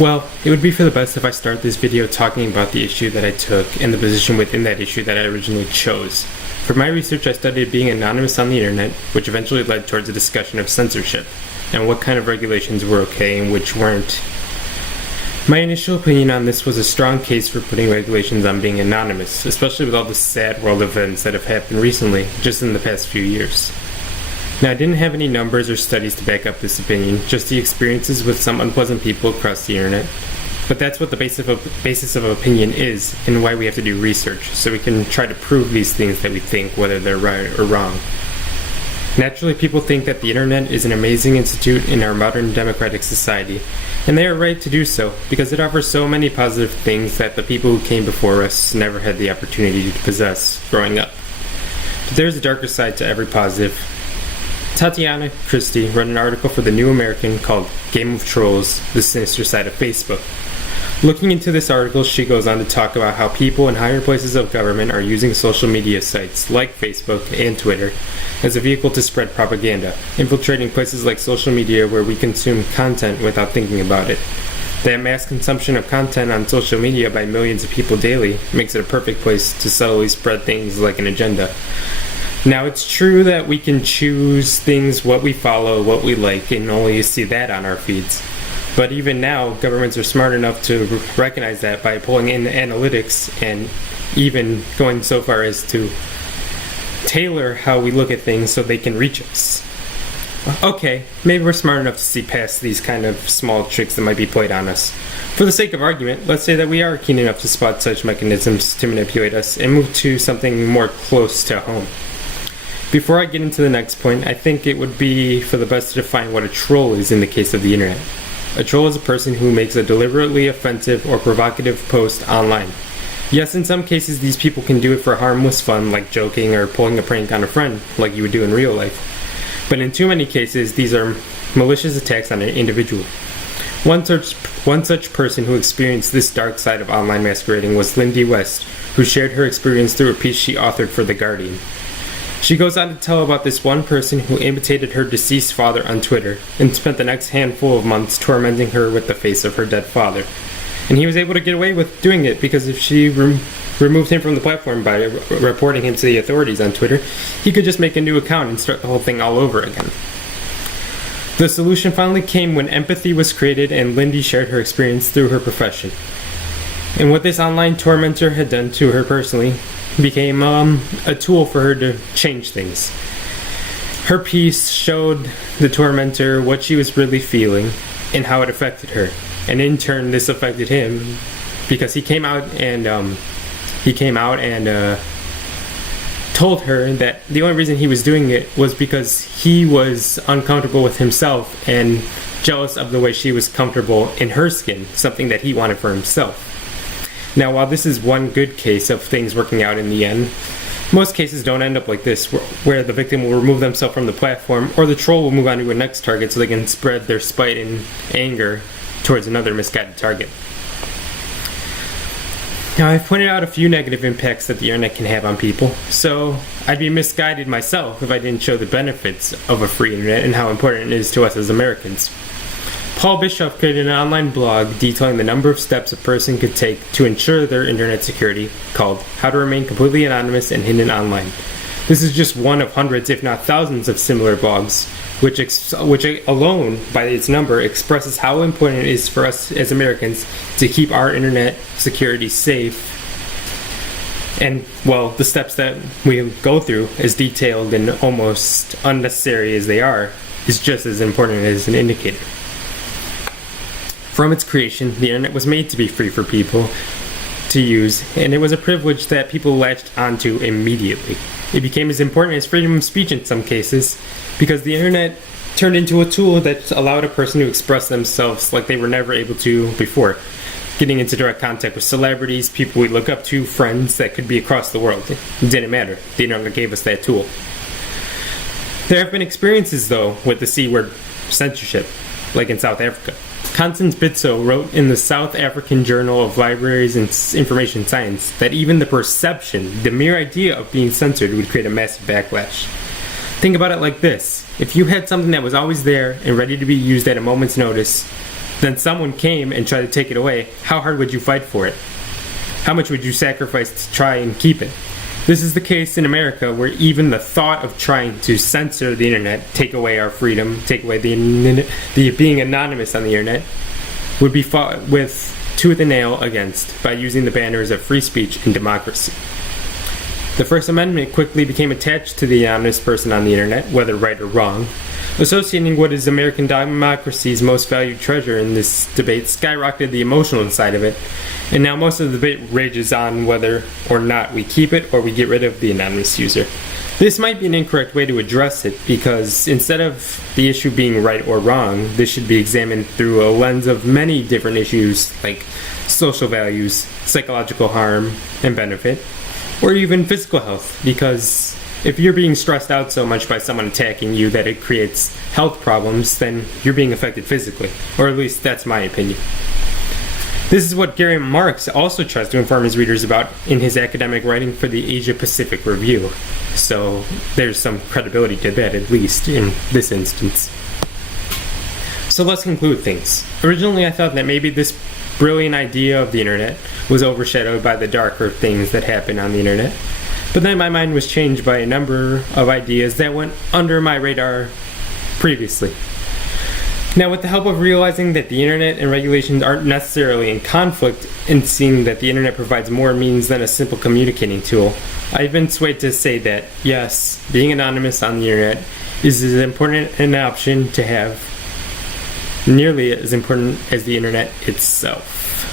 Well, it would be for the best if I start this video talking about the issue that I took and the position within that issue that I originally chose. For my research, I studied being anonymous on the internet, which eventually led towards a discussion of censorship, and what kind of regulations were okay and which weren't. My initial opinion on this was a strong case for putting regulations on being anonymous, especially with all the sad world events that have happened recently, just in the past few years. Now, I didn't have any numbers or studies to back up this opinion, just the experiences with some unpleasant people across the internet. But that's what the basis of opinion is, and why we have to do research, so we can try to prove these things that we think, whether they're right or wrong. Naturally, people think that the internet is an amazing institute in our modern democratic society, and they are right to do so, because it offers so many positive things that the people who came before us never had the opportunity to possess growing up. But there's a darker side to every positive. Tatiana Christie wrote an article for The New American called Game of Trolls, The Sinister Side of Facebook. Looking into this article, she goes on to talk about how people in higher places of government are using social media sites like Facebook and Twitter as a vehicle to spread propaganda, infiltrating places like social media where we consume content without thinking about it. That mass consumption of content on social media by millions of people daily makes it a perfect place to subtly spread things like an agenda. Now, it's true that we can choose things, what we follow, what we like, and only see that on our feeds. But even now, governments are smart enough to recognize that by pulling in analytics and even going so far as to tailor how we look at things so they can reach us. Okay, maybe we're smart enough to see past these kind of small tricks that might be played on us. For the sake of argument, let's say that we are keen enough to spot such mechanisms to manipulate us and move to something more close to home. Before I get into the next point, I think it would be for the best to define what a troll is in the case of the internet. A troll is a person who makes a deliberately offensive or provocative post online. Yes, in some cases these people can do it for harmless fun, like joking or pulling a prank on a friend, like you would do in real life. But in too many cases, these are malicious attacks on an individual. One such person who experienced this dark side of online masquerading was Lindy West, who shared her experience through a piece she authored for The Guardian. She goes on to tell about this one person who imitated her deceased father on Twitter and spent the next handful of months tormenting her with the face of her dead father. And he was able to get away with doing it because if she removed him from the platform by reporting him to the authorities on Twitter, he could just make a new account and start the whole thing all over again. The solution finally came when empathy was created and Lindy shared her experience through her profession. And what this online tormentor had done to her personally became a tool for her to change things. Her piece showed the tormentor what she was really feeling and how it affected her. And in turn, this affected him because he came out and told her that the only reason he was doing it was because he was uncomfortable with himself and jealous of the way she was comfortable in her skin, something that he wanted for himself. Now, while this is one good case of things working out in the end, most cases don't end up like this, where the victim will remove themselves from the platform, or the troll will move on to a next target so they can spread their spite and anger towards another misguided target. Now, I've pointed out a few negative impacts that the internet can have on people, so I'd be misguided myself if I didn't show the benefits of a free internet and how important it is to us as Americans. Paul Bischoff created an online blog detailing the number of steps a person could take to ensure their internet security called How to Remain Completely Anonymous and Hidden Online. This is just one of hundreds, if not thousands, of similar blogs, which alone, by its number, expresses how important it is for us as Americans to keep our internet security safe. And, well, the steps that we go through, as detailed and almost unnecessary as they are, is just as important as an indicator. From its creation, the internet was made to be free for people to use, and it was a privilege that people latched onto immediately. It became as important as freedom of speech in some cases, because the internet turned into a tool that allowed a person to express themselves like they were never able to before, getting into direct contact with celebrities, people we look up to, friends that could be across the world. It didn't matter. The internet gave us that tool. There have been experiences, though, with the C-word censorship, like in South Africa. Constance Bitso wrote in the South African Journal of Libraries and Information Science that even the perception, the mere idea of being censored would create a massive backlash. Think about it like this. If you had something that was always there and ready to be used at a moment's notice, then someone came and tried to take it away, how hard would you fight for it? How much would you sacrifice to try and keep it? This is the case in America, where even the thought of trying to censor the internet, take away our freedom, take away the being anonymous on the internet, would be fought with tooth and nail against by using the banners of free speech and democracy. The First Amendment quickly became attached to the anonymous person on the internet, whether right or wrong. Associating what is American democracy's most valued treasure in this debate skyrocketed the emotional side of it, and now most of the debate rages on whether or not we keep it or we get rid of the anonymous user. This might be an incorrect way to address it, because instead of the issue being right or wrong, this should be examined through a lens of many different issues like social values, psychological harm and benefit, or even physical health, because if you're being stressed out so much by someone attacking you that it creates health problems, then you're being affected physically, or at least that's my opinion. This is what Gary Marks also tries to inform his readers about in his academic writing for the Asia Pacific Review. So there's some credibility to that, at least in this instance. So let's conclude things. Originally, I thought that maybe this brilliant idea of the internet was overshadowed by the darker things that happen on the internet. But then my mind was changed by a number of ideas that went under my radar previously. Now, with the help of realizing that the internet and regulations aren't necessarily in conflict, and seeing that the internet provides more means than a simple communicating tool, I've been swayed to say that, yes, being anonymous on the internet is as important an option to have, nearly as important as the internet itself.